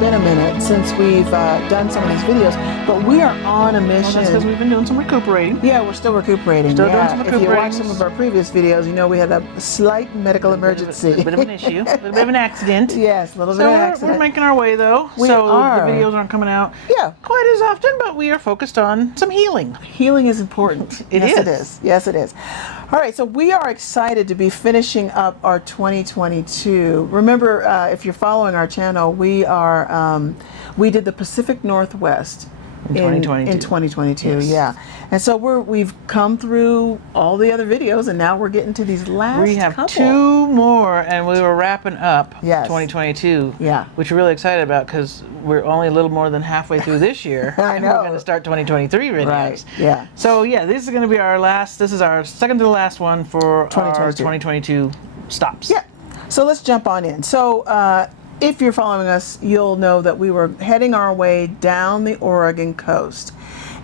been a minute since we've done some of these videos, but we are on a mission. Well, that's because we've been doing some recuperating. Yeah, we're still recuperating. Still doing some If you recuperating. watch some of our previous videos, you know we had a slight medical emergency. A bit of an issue, a little bit of an accident. Yes, a little bit of an accident. We're making our way though. We so are. The videos aren't coming out Yeah. quite as often, but we are focused on some healing. Healing is important. Yes, it is. Yes, it is. All right, so we are excited to be finishing up our 2022. Remember, if you're following our channel, we did the Pacific Northwest in 2022. In 2022, Yes. yeah. And so we've come through all the other videos, and now we're getting to these last We have couple. 2 more, and we were wrapping up Yes. 2022. Yeah. Which we're really excited about because we're only a little more than halfway through this year. I and know. we're going to start 2023 videos. Right, yeah. So yeah, this is going to be our last. This is our second to the last one for our 2022. 2022 stops. Yeah. So let's jump on in. So if you're following us, you'll know that we were heading our way down the Oregon coast.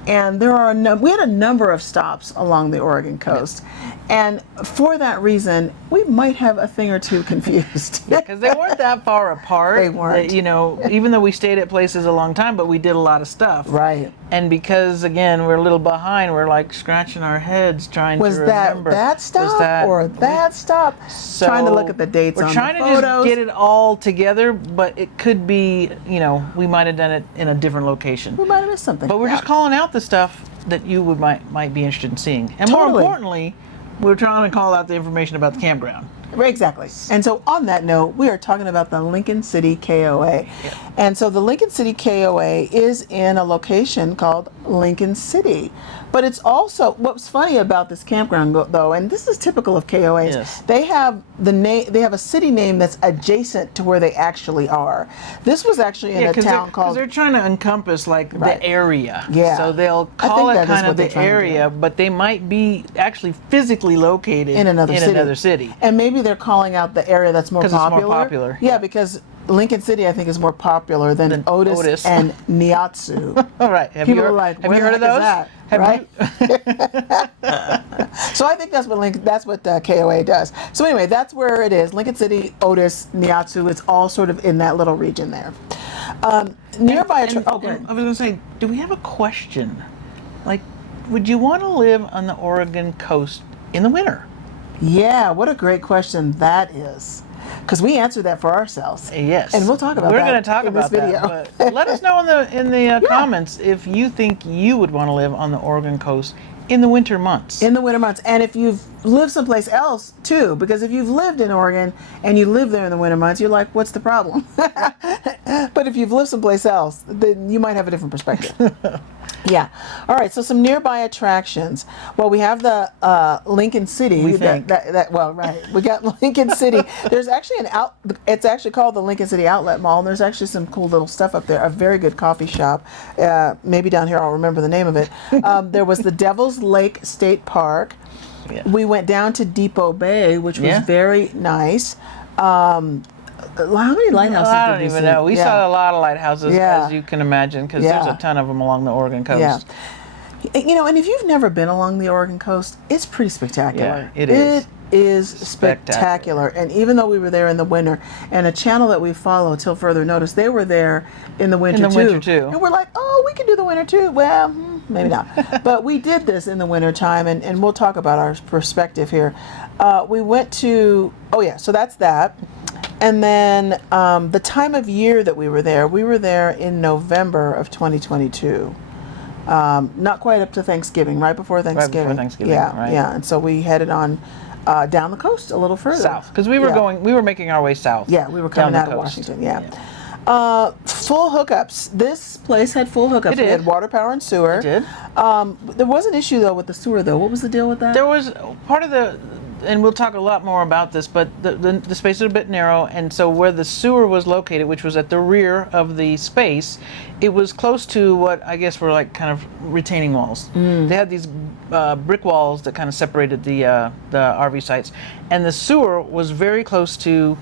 And there are we had a number of stops along the Oregon coast. And for that reason, we might have a thing or two confused. Because they weren't that far apart. They weren't. You know, even though we stayed at places a long time, but we did a lot of stuff. Right. And because, again, we're a little behind, we're like scratching our heads trying Was to remember. that stop or that stop? So trying to look at the dates on the We're trying photos. to just get it all together, but it could be, you know, we might have done it in a different location. We might have missed something. But we're just calling out the stuff that you might be interested in seeing. And more Totally. importantly, we're trying to call out the information about the campground. Exactly. And so on that note, we are talking about the Lincoln City KOA. Yep. And so the Lincoln City KOA is in a location called Lincoln City. But it's also, what's funny about this campground though, and this is typical of KOAs, Yes. they have they have a city name that's adjacent to where they actually are. This was actually in a town because called... they're trying to encompass like Right. the area. Yeah. So they'll I call think it that is kind what of they're the trying to do. area, but they might be actually physically located in another city. And maybe they're calling out the area that's more 'Cause it's more popular. popular. Yeah, because Lincoln City, I think, is more popular than Otis and Niatsu. All right. Have People you are like, have where you the heard of heck is those? that? Have Right? you? So I think that's what KOA does. So anyway, that's where it is. Lincoln City, Otis, Niatsu. It's all sort of in that little region there. Nearby. And Go ahead. I was going to say, do we have a question? Like, would you want to live on the Oregon coast in the winter? Yeah, what a great question that is. Because we answered that for ourselves. Yes. And we'll talk about We're that going to talk in about this video. that. But let us know in the comments if you think you would want to live on the Oregon coast in the winter months. In the winter months. And if you've lived someplace else too, because if you've lived in Oregon and you live there in the winter months, you're like, what's the problem? But if you've lived someplace else, then you might have a different perspective. Yeah. All right. So some nearby attractions. Well, we have the Lincoln City. We think. Well, right. We got Lincoln City. There's actually it's actually called the Lincoln City Outlet Mall, and there's actually some cool little stuff up there. A very good coffee shop. Maybe down here I'll remember the name of it. There was the Devil's Lake State Park. Yeah. We went down to Depot Bay, which was Yeah. very nice. How many lighthouses I did don't we even see? know. We saw a lot of lighthouses, Yeah. as you can imagine, because there's Yeah. a ton of them along the Oregon coast. Yeah. You know, and if you've never been along the Oregon coast, it's pretty spectacular. Yeah, it is. It is spectacular. And even though we were there in the winter, and a channel that we follow till further notice, they were there in the winter too. And we're like, oh, we can do the winter too. Well, maybe not. But we did this in the winter time, and we'll talk about our perspective here. We went to, so that's that. And then the time of year that we were there in November of 2022. Not quite up to Thanksgiving, right before Thanksgiving. Right before Thanksgiving, yeah, right. Yeah, and so we headed on down the coast a little further. South, because we were making our way south. Yeah, we were coming down out the of coast. Washington, yeah. Full hookups. This place had full hookups. It We did. had water, power, and sewer. It did. There was an issue though with the sewer though. What was the deal with that? There was part of the, and we'll talk a lot more about this, but the space is a bit narrow, and so where the sewer was located, which was at the rear of the space, it was close to what I guess were like kind of retaining walls. They had these brick walls that kind of separated the RV sites, and the sewer was very close to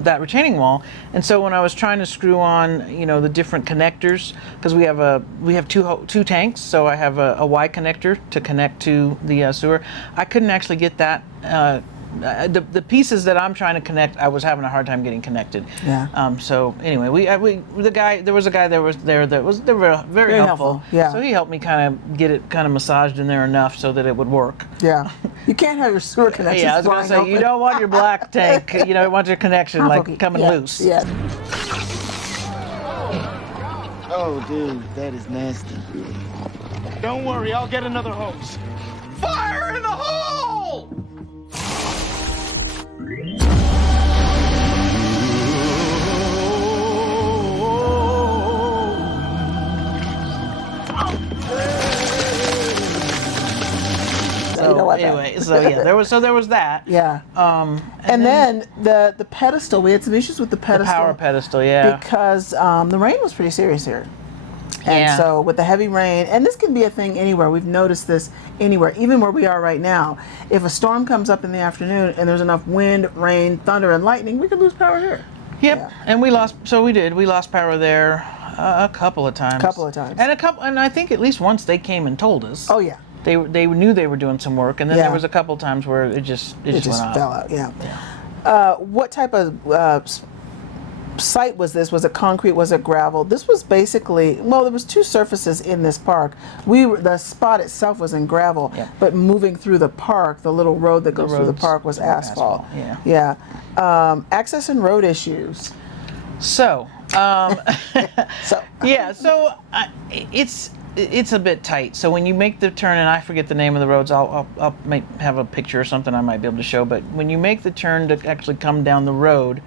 that retaining wall. And so when I was trying to screw on, you know, the different connectors, because we have two tanks, so I have a Y connector to connect to the sewer. I couldn't actually get that the pieces that I'm trying to connect, I was having a hard time getting connected. Yeah. So anyway, there was a guy that was there that was very helpful. Yeah. So he helped me kind of get it kind of massaged in there enough so that it would work. Yeah. You can't have your sewer connections. Yeah, I was going to say, open. you don't want your black tank, you want your connection like coming loose. Yeah. Oh, dude, that is nasty. Don't worry, I'll get another hose. Fire in the hole! So anyway, there was that. Yeah. And then the pedestal, we had some issues with the pedestal. The power pedestal, yeah. Because the rain was pretty serious here. And so with the heavy rain, and this can be a thing anywhere, we've noticed this anywhere, even where we are right now. If a storm comes up in the afternoon and there's enough wind, rain, thunder, and lightning, we could lose power here. Yep, yeah. And we lost power there a couple of times. And I think at least once they came and told us. Oh, yeah. They knew they were doing some work, and then there was a couple times where it just went fell out. Yeah. What type of site was this? Was it concrete? Was it gravel? This was basically, well, there was two surfaces in this park. The spot itself was in gravel, but moving through the park, the little road that goes through the park was asphalt. Yeah. Access and road issues. So, it's a bit tight. So when you make the turn, and I forget the name of the roads, I'll have a picture or something I might be able to show. But when you make the turn to actually come down the road,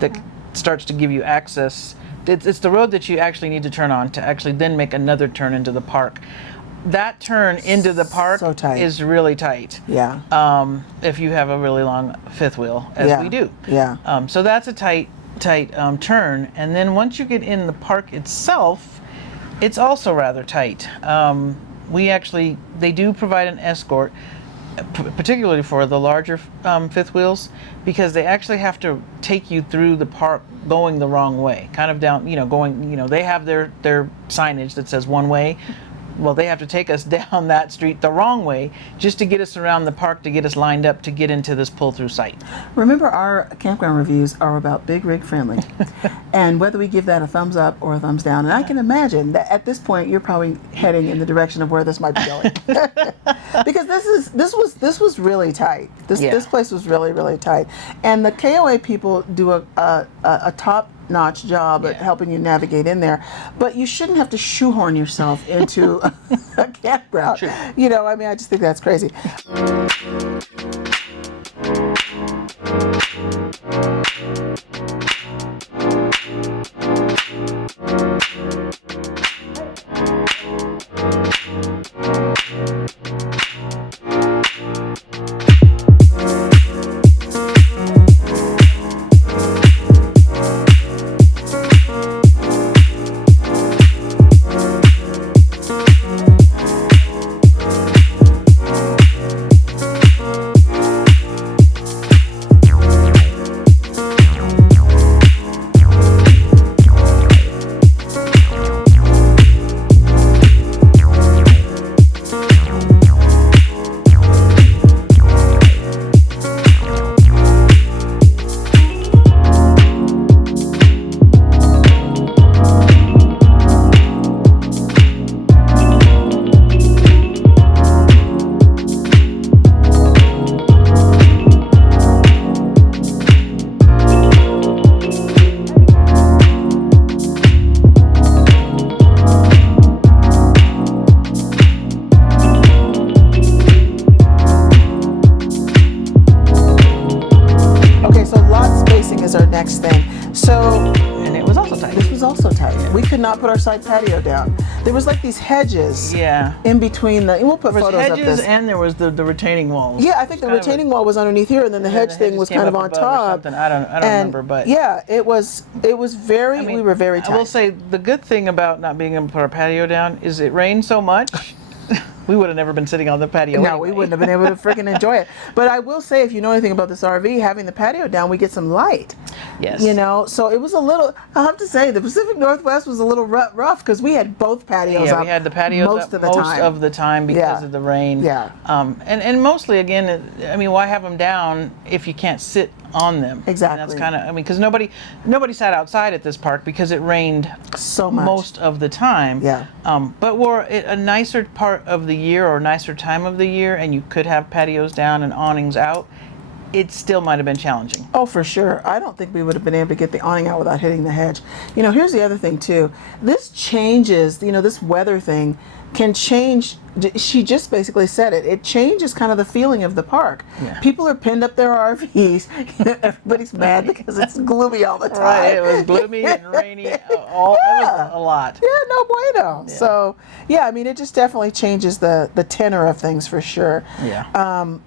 that starts to give you access. It's the road that you actually need to turn on to actually then make another turn into the park. That turn into the park is really tight. Yeah. If you have a really long fifth wheel, as we do. Yeah. So that's a tight turn. And then once you get in the park itself, it's also rather tight. They do provide an escort, particularly for the larger fifth wheels, because they actually have to take you through the park going the wrong way, kind of down, they have their signage that says one way. Well, they have to take us down that street the wrong way just to get us around the park, to get us lined up to get into this pull-through site. Remember, our campground reviews are about big rig friendly, and whether we give that a thumbs up or a thumbs down. And I can imagine that at this point you're probably heading in the direction of where this might be going, because this was really tight. This place was really, really tight, and the KOA people do a top-notch job at helping you navigate in there, but you shouldn't have to shoehorn yourself into a campground. Sure. I just think that's crazy. Next thing. And it was also tight. This was also tight. We could not put our side patio down. There was like these hedges in between and we'll put photos of this. And there was the retaining walls. Yeah, I think the retaining wall was underneath here, and then the hedge thing was kind of on top. I don't remember, but yeah, it was very, we were very tight. I will say the good thing about not being able to put our patio down is it rained so much We would have never been sitting on the patio. No, anyway. we wouldn't have been able to freaking enjoy it. But I will say, if you know anything about this RV, having the patio down, we get some light. Yes. You know, so it was a little, I'll have to say, the Pacific Northwest was a little rough because we had both patios up we had the patios most up of the time because of the rain. Yeah. And mostly, again, I mean, why have them down if you can't sit on them? Exactly. And that's kind of, I mean, because nobody sat outside at this park because it rained so much most of the time. Yeah. But were it a nicer part of the year or nicer time of the year, and you could have patios down and awnings out, it still might have been challenging. Oh, for sure. I don't think we would have been able to get the awning out without hitting the hedge. You know, here's the other thing too. This changes, you know, this weather thing can change. She just basically said it. It changes kind of the feeling of the park. Yeah. People are pinned up their RVs. Everybody's mad because it's gloomy all the time. Right, it was gloomy and rainy. It was a lot. Yeah, no bueno. Yeah. So, yeah, I mean, it just definitely changes the tenor of things for sure. Yeah.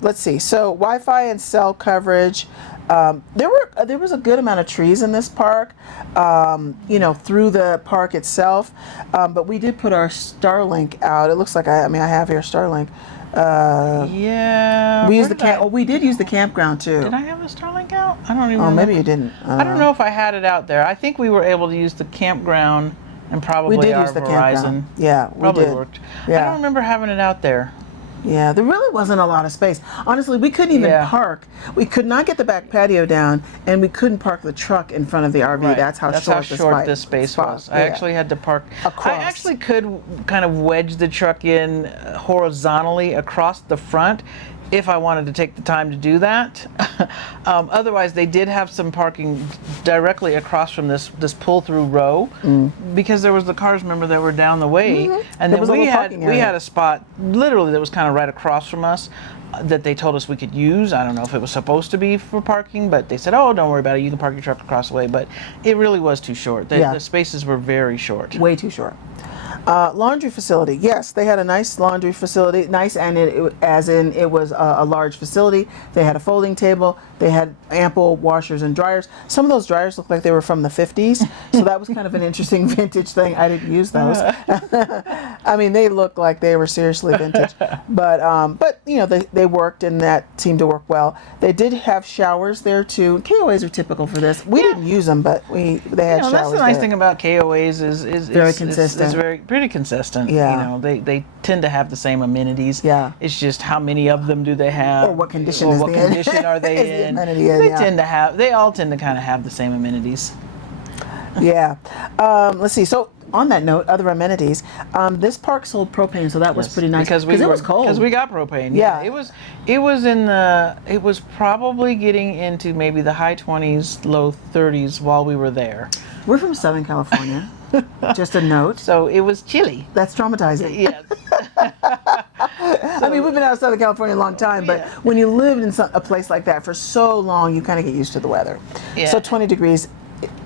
Let's see. So, Wi-Fi and cell coverage. There was a good amount of trees in this park, you know, through the park itself. But we did put our Starlink out. It looks like I have here Starlink. Yeah. We used we did use the campground too. Did I have the Starlink out? I don't even. Oh, remember. maybe you didn't. I don't know if I had it out there. I think we were able to use the campground and probably We did our use the Verizon. campground. Yeah, we Probably did. worked. Yeah. I don't remember having it out there. Yeah, there really wasn't a lot of space. Honestly, we couldn't even park. We could not get the back patio down, and we couldn't park the truck in front of the RV. Right. That's how short this space was. I Yeah. actually had to park. Across. I actually could kind of wedge the truck in horizontally across the front if I wanted to take the time to do that. Otherwise, they did have some parking directly across from this pull-through row because there was the cars, remember, that were down the way, and then we had a spot literally that was kind of right across from us that they told us we could use. I don't know if it was supposed to be for parking, but they said, "Oh, don't worry about it. You can park your truck across the way." But it really was too short. The spaces were very short. Way too short. Laundry facility. Yes, they had a nice laundry facility. Nice, and it was a large facility. They had a folding table. They had ample washers and dryers. Some of those dryers looked like they were from the 50s, so that was kind of an interesting vintage thing. I didn't use those. I mean, they looked like they were seriously vintage, but you know, they worked, and that seemed to work well. They did have showers there too. KOAs are typical for this. We didn't use them, but they had showers. That's the nice there. thing about KOAs is very consistent. It's very pretty consistent. Yeah. You know, they tend to have the same amenities. Yeah. It's just how many of them do they have, or what condition or is what the condition are they is the in? amenity They all tend to kind of have the same amenities. Yeah. Let's see. So on that note, other amenities. This park sold propane, so that was pretty nice because it was cold. Because we got propane. Yeah. It was probably getting into maybe the high 20s, low 30s while we were there. We're from Southern California. Just a note. So it was chilly. That's traumatizing. Yes. I mean, we've been out of Southern California a long time, but when you lived in a place like that for so long, you kind of get used to the weather. Yeah. So 20 degrees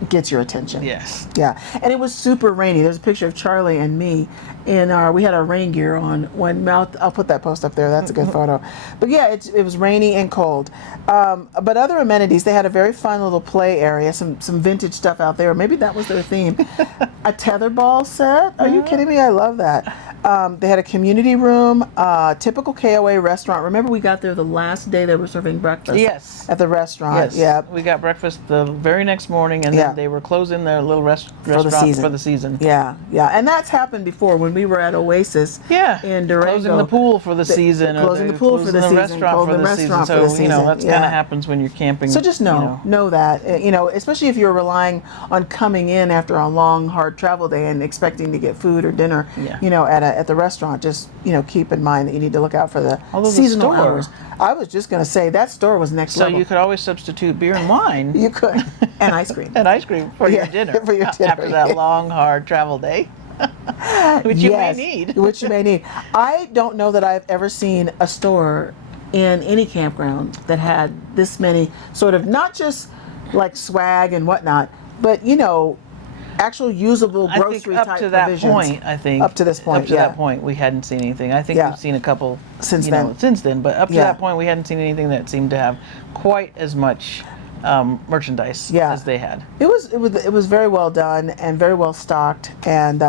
gets your attention. Yes. Yeah, and it was super rainy. There's a picture of Charlie and me we had our rain gear on when I'll put that post up there. That's a good photo. But yeah, it was rainy and cold. But other amenities, they had a very fun little play area, some vintage stuff out there. Maybe that was their theme. A tetherball set. Are you kidding me? I love that. They had a community room, typical KOA restaurant. Remember, we got there the last day they were serving breakfast. Yes. At the restaurant. Yes. Yeah. We got breakfast the very next morning, and then they were closing their little restaurant for the season. Yeah, yeah. And that's happened before when we were at Oasis in Durango. Closing the pool for the season. Closing the pool for the season. Restaurant for the season. So, you know, that's kind of happens when you're camping. So just know that, you know, especially if you're relying on coming in after a long, hard travel day and expecting to get food or dinner, you know, at the restaurant, just, you know, keep in mind that you need to look out for the seasonal hours. I was just going to say that store was next level. So you could always substitute beer and wine. You could. And ice cream. And ice cream for your dinner. For your dinner. After that long, hard travel day. Which you may need. Which you may need. I don't know that I've ever seen a store in any campground that had this many sort of, not just like swag and whatnot, but, you know, actual usable grocery type provisions. Up to this point, that point, we hadn't seen anything. I think we've seen a couple since then. But up to that point, we hadn't seen anything that seemed to have quite as much merchandise as they had. It was very well done and very well stocked, and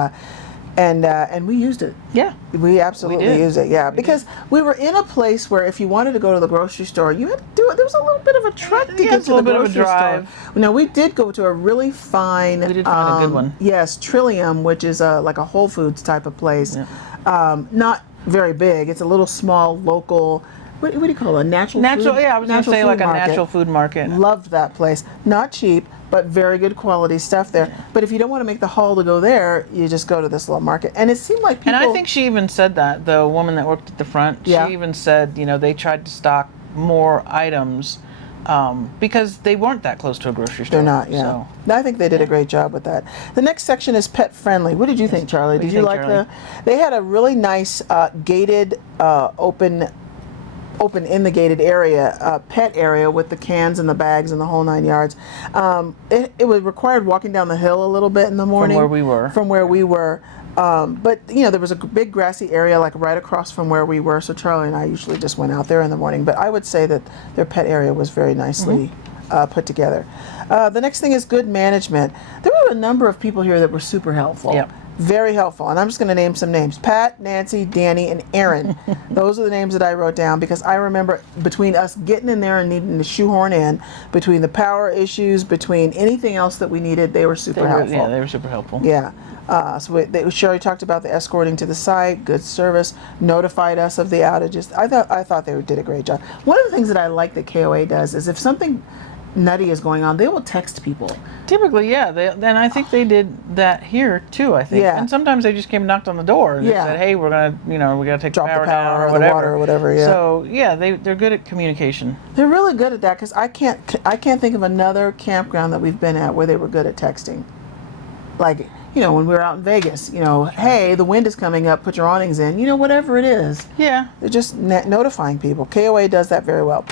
And we used it. Yeah. We absolutely did. used it, yeah. Because we were in a place where if you wanted to go to the grocery store, you had to do it. There was a little bit of a trek to get to the grocery store. Now, we did go to a really fine... We did find a good one. Yes, Trillium, which is like a Whole Foods type of place. Yeah. Not very big. It's a little small, local... What do you call it? Natural food? Yeah, I was going to say like a natural food market. Loved that place. Not cheap, but very good quality stuff there. Yeah. But if you don't want to make the haul to go there, you just go to this little market. And it seemed like people... And I think she even said that, the woman that worked at the front, she even said, they tried to stock more items because they weren't that close to a grocery store. They're not, yeah. So, I think they did a great job with that. The next section is pet friendly. What did you think, Charlie? Did you like Charlie? They had a really nice gated, open in the gated area, pet area with the cans and the bags and the whole 9 yards. It was required walking down the hill a little bit in the morning. From where we were. But there was a big grassy area like right across from where we were. So Charlie and I usually just went out there in the morning. But I would say that their pet area was very nicely put together. The next thing is good management. There were a number of people here that were super helpful. Yep. Very helpful. And I'm just going to name some names. Pat, Nancy, Danny, and Aaron. Those are the names that I wrote down because I remember between us getting in there and needing to shoehorn in, between the power issues, between anything else that we needed, they were super helpful. Yeah, they were super helpful. Yeah. Sherry talked about the escorting to the site, good service, notified us of the outages. I thought they did a great job. One of the things that I like that KOA does is if something nutty is going on, they will text people. Typically, yeah. Then I think they did that here too. I think. Yeah. And sometimes they just came and knocked on the door and they said, "Hey, we're gonna, we gotta take drop the power down or the whatever. water or whatever." Yeah. So yeah, they're good at communication. They're really good at that because I can't think of another campground that we've been at where they were good at texting. Like when we were out in Vegas, hey, the wind is coming up, put your awnings in, whatever it is. Yeah. They're just notifying people. KOA does that very well.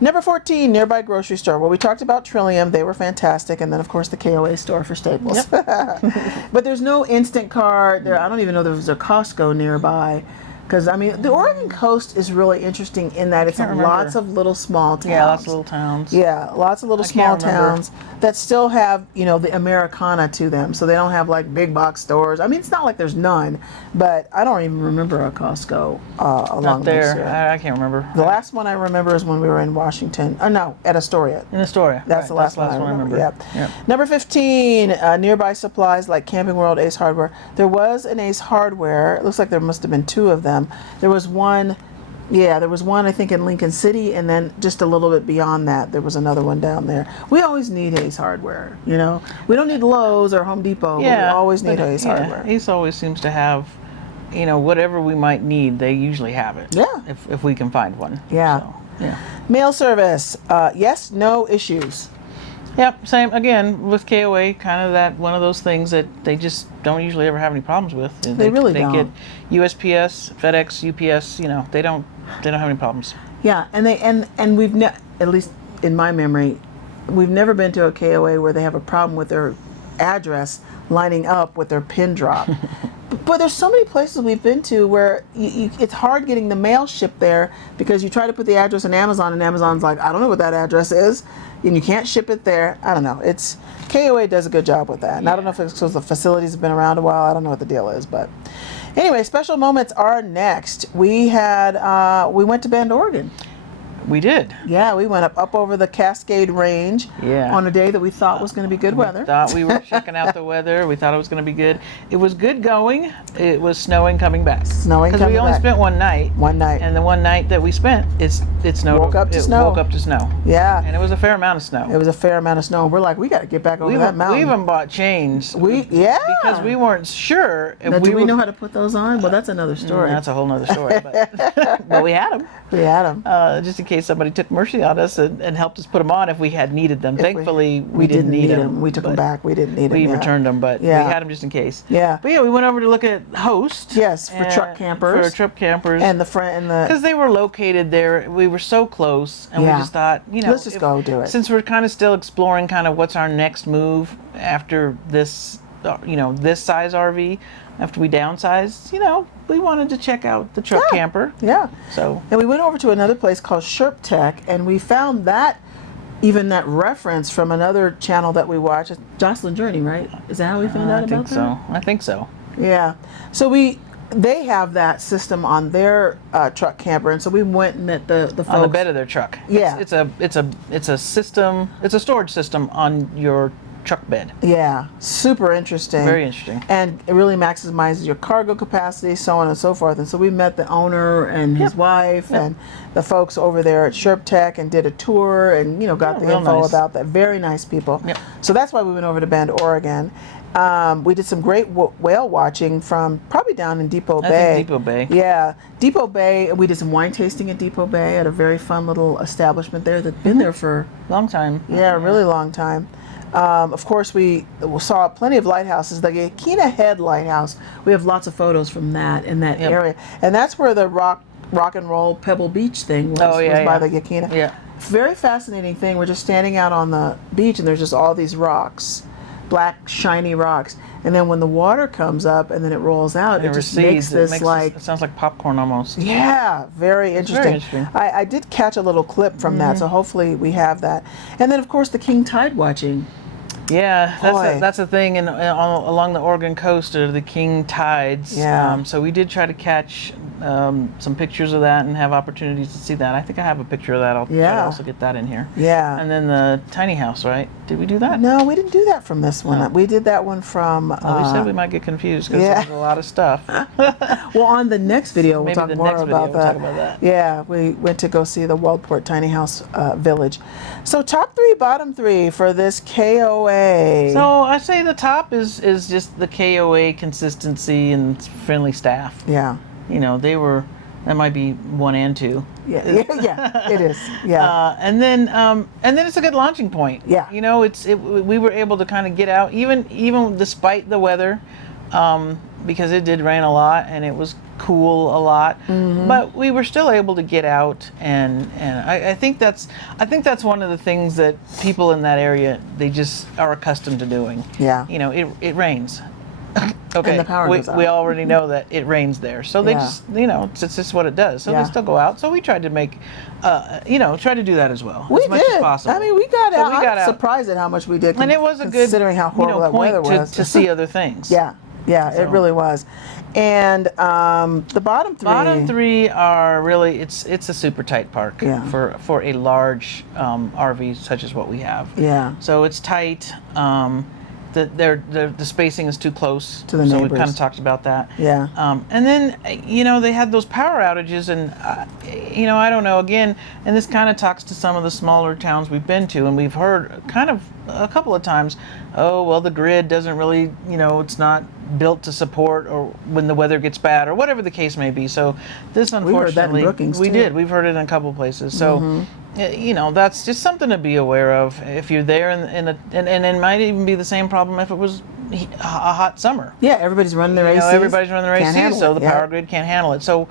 Number 14, nearby grocery store. Well, we talked about Trillium. They were fantastic. And then, of course, the KOA store for staples. Yep. But there's no Instant Cart. I don't even know there was a Costco nearby. Because, the Oregon coast is really interesting in that it's lots of little small towns. Yeah, lots of little towns. Yeah, lots of little small towns that still have, the Americana to them. So they don't have, like, big box stores. It's not like there's none, but I don't even remember a Costco along there. this. I can't remember. The last one I remember is when we were in Washington. Oh, no, at Astoria. In Astoria. That's the last one I remember. Yep. Yep. Number 15, nearby supplies like Camping World, Ace Hardware. There was an Ace Hardware. It looks like there must have been two of them. There was one, I think in Lincoln City, and then just a little bit beyond that, there was another one down there. We always need Ace Hardware, We don't need Lowe's or Home Depot, but we always need Ace Hardware. Ace always seems to have, whatever we might need, they usually have it. Yeah. If we can find one. Yeah. So, yeah. Mail service, yes, no issues. Yep, same again with KOA, kind of that one of those things that they just don't usually ever have any problems with. They really don't. They get USPS, FedEx, UPS, they don't have any problems. Yeah, and we've at least in my memory, we've never been to a KOA where they have a problem with their address lining up with their pin drop. But there's so many places we've been to where it's hard getting the mail shipped there because you try to put the address in Amazon and Amazon's like, I don't know what that address is, and you can't ship it there. I don't know. KOA does a good job with that. And I don't know if it's because the facilities have been around a while. I don't know what the deal is, but anyway, special moments are next. We went to Bend, Oregon. We did. Yeah, we went up over the Cascade Range on a day that we thought was going to be good weather. We thought we were checking out the weather. We thought it was going to be good. It was good going. It was snowing coming back. Because we only spent one night. One night. And the one night that we spent, it snowed. Woke up to snow. Woke up to snow. Yeah. And it was a fair amount of snow. It was a fair amount of snow. We're like, we got to get back over that mountain. We even bought chains. Because we weren't sure if now, do we know how to put those on? Well, that's another story. That's a whole nother story. But we had them. We had them. Just in case somebody took mercy on us and helped us put them on if we had needed them. Thankfully, we didn't need them. We took them back. We didn't need them. We returned them, but we had them just in case. Yeah. But we went over to look at Host. Yes, for truck campers. For truck campers. And the because they were located there. We were so close, and we just thought, let's just go do it. Since we're kind of still exploring kind of what's our next move after this, this size RV. After we downsized, we wanted to check out the truck camper. Yeah. So. And we went over to another place called Sherp Tech, and we found that reference from another channel that we watch. It's Jocelyn Journey, right? Is that how we found out about that? I think so. Yeah. So they have that system on their truck camper, and so we went and met the folks on the bed of their truck. Yeah. It's a system. It's a storage system on your truck bed. Yeah, super interesting. Very interesting. And it really maximizes your cargo capacity, so on and so forth. And so we met the owner and his wife and the folks over there at SherpTech and did a tour and, got the info about that. Very nice people. Yep. So that's why we went over to Bend, Oregon. We did some great whale watching from probably down in Depot Bay. I think Depot Bay. Yeah, Depot Bay. We did some wine tasting at Depot Bay at a very fun little establishment there that's been there for Long time. a really long time. Of course, we saw plenty of lighthouses. The Yaquina Head Lighthouse, we have lots of photos from that in that area. And that's where the rock and roll Pebble Beach thing was, was by the Yaquina. Yeah. Very fascinating thing. We're just standing out on the beach and there's just all these rocks, black shiny rocks. And then when the water comes up and then it rolls out, it just makes this it sounds like popcorn almost. Yeah, very interesting. Very interesting. I did catch a little clip from that, so hopefully we have that. And then of course the king tide watching. Yeah, that's a thing along the Oregon coast are the king tides. Yeah. So we did try to catch some pictures of that and have opportunities to see that. I think I have a picture of that. I'll try to also get that in here. Yeah. And then the tiny house, right? Did we do that? No, we didn't do that from this one. No. We did that one from... Well, we said we might get confused because there's a lot of stuff. Well, on the next video, we'll Maybe talk the more next about video, that. we'll talk about that. Yeah, we went to go see the Waldport Tiny House Village. So top 3, bottom 3 for this KOA. So I say the top is just the KOA consistency and friendly staff. Yeah. That might be 1 and 2. Yeah, it is. Yeah. And then it's a good launching point. Yeah. We were able to kind of get out even despite the weather, because it did rain a lot and it was cool a lot, but we were still able to get out and I think that's one of the things that people in that area, they just are accustomed to doing. Yeah. It rains. Okay, and the power goes out. We already know that it rains there, so they just, it's just what it does. So they still go out. So we tried to make, try to do that as well, as much as possible. I mean, we got out. I'm surprised at how much we did. And it was a good, considering how horrible that weather was. to see other things. Yeah, it really was. And the bottom 3. Bottom 3 are really it's a super tight park for a large RV such as what we have. Yeah. So it's tight. The spacing is too close to the neighbors. So we kind of talked about that. Yeah. And then they had those power outages, and I don't know, again, and this kind of talks to some of the smaller towns we've been to, and we've heard kind of a couple of times, oh well, the grid doesn't really, it's not built to support, or when the weather gets bad, or whatever the case may be. So this, unfortunately, we heard that in Brookings, we too. did. We've heard it in a couple places. So. That's just something to be aware of if you're there, and it might even be the same problem if it was a hot summer. Yeah, everybody's running their ACs. Everybody's running their ACs, so the power grid can't handle it. So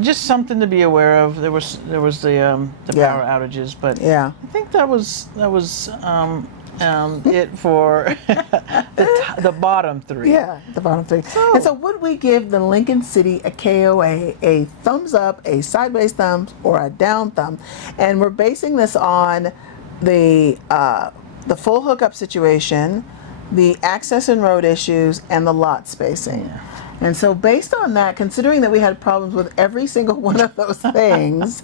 just something to be aware of. There was the power outages, but I think that was it for the bottom 3. Yeah, the bottom 3. And so would we give the Lincoln City a KOA a thumbs up, a sideways thumb, or a down thumb? And we're basing this on the full hookup situation, the access and road issues, and the lot spacing. Yeah. And so based on that, considering that we had problems with every single one of those things,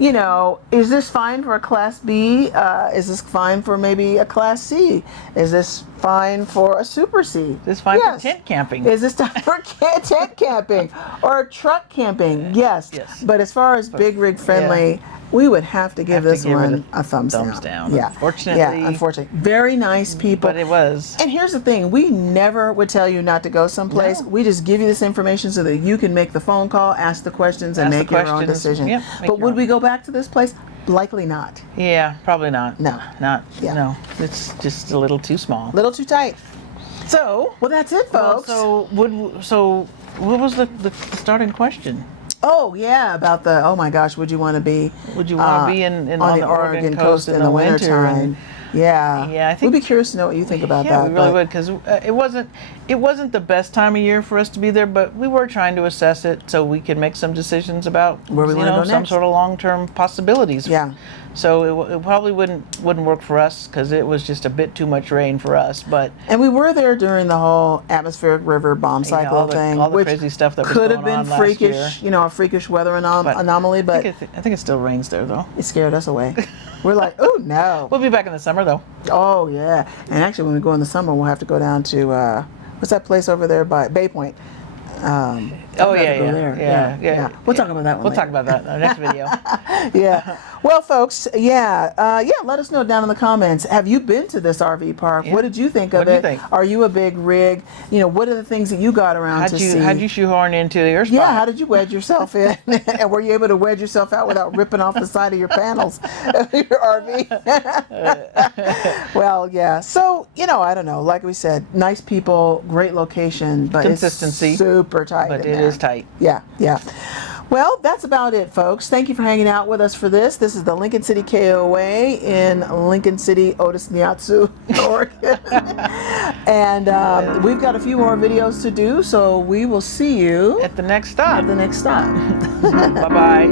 is this fine for a Class B? Is this fine for maybe a Class C? Is this fine for a Super C? Is this fine for tent camping? Is this time for tent camping or truck camping? Yes. But as far as big rig friendly, we would have to give this one a thumbs down. Yeah. Unfortunately. Very nice people. But it was. And here's the thing. We never would tell you not to go someplace. No. We just give you this information so that you can make the phone call, ask the questions, and make your own decision. Yep, but would we go back to this place? Likely not. Yeah, probably not. No. No. It's just a little too small. A little too tight. So. Well, that's it, folks. So what was the starting question? Oh yeah, about the oh my gosh, would you want to be? Would you want to be in on the Oregon coast in the wintertime? Yeah, I think we'd be curious to know what you think about that. Yeah, we really would, because it wasn't the best time of year for us to be there, but we were trying to assess it so we could make some decisions about where we want to go some next. sort of long-term possibilities. Yeah. So it probably wouldn't work for us because it was just a bit too much rain for us. But and we were there during the whole atmospheric river bomb cycle thing, all the which crazy stuff that was could going have been on last freakish, year. a freakish weather anomaly. But I think it still rains there though. it scared us away. We're like, oh no. We'll be back in the summer though. Oh yeah, and actually when we go in the summer, we'll have to go down to what's that place over there by Bay Point? Yeah. We'll talk about that one. We'll talk about that in our next video. Yeah. Well, folks, let us know down in the comments. Have you been to this RV park? Yeah. What did you think of what it? Do you think? Are you a big rig? What are the things that you got around to see? How'd you shoehorn into your spot? Yeah, how did you wedge yourself in? And were you able to wedge yourself out without ripping off the side of your panels of your RV? Well, yeah. So, I don't know. Like we said, nice people, great location, but consistency. It's super tight. But it is tight. Yeah. Well, that's about it, folks. Thank you for hanging out with us for this. This is the Lincoln City KOA in Lincoln City, Otis Nyatsu, Oregon. And we've got a few more videos to do, so we will see you at the next stop. Bye-bye.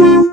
Wow.